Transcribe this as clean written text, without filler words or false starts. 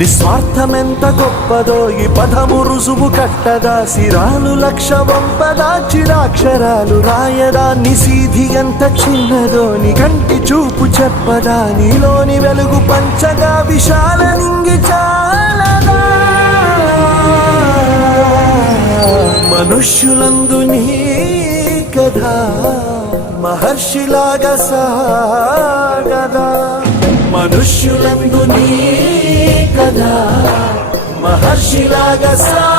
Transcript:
నిస్వార్థమెంత గొప్పదో ఈ పదము రుజువు కట్టదా, సిరాలు లక్ష వంపదా చిరాక్షరాలు రాయదా, నిసీధి ఎంత చిన్నదో నీ కంటి చూపు చెప్పదా, నీలోని వెలుగు పంచగా విశాల నింగి చాలదా. మనుష్యులందు నీ కథ మహర్షిలాగా సాగదా, మనుష్యులందు నీ కథ మహర్షిలాగా సాగదా.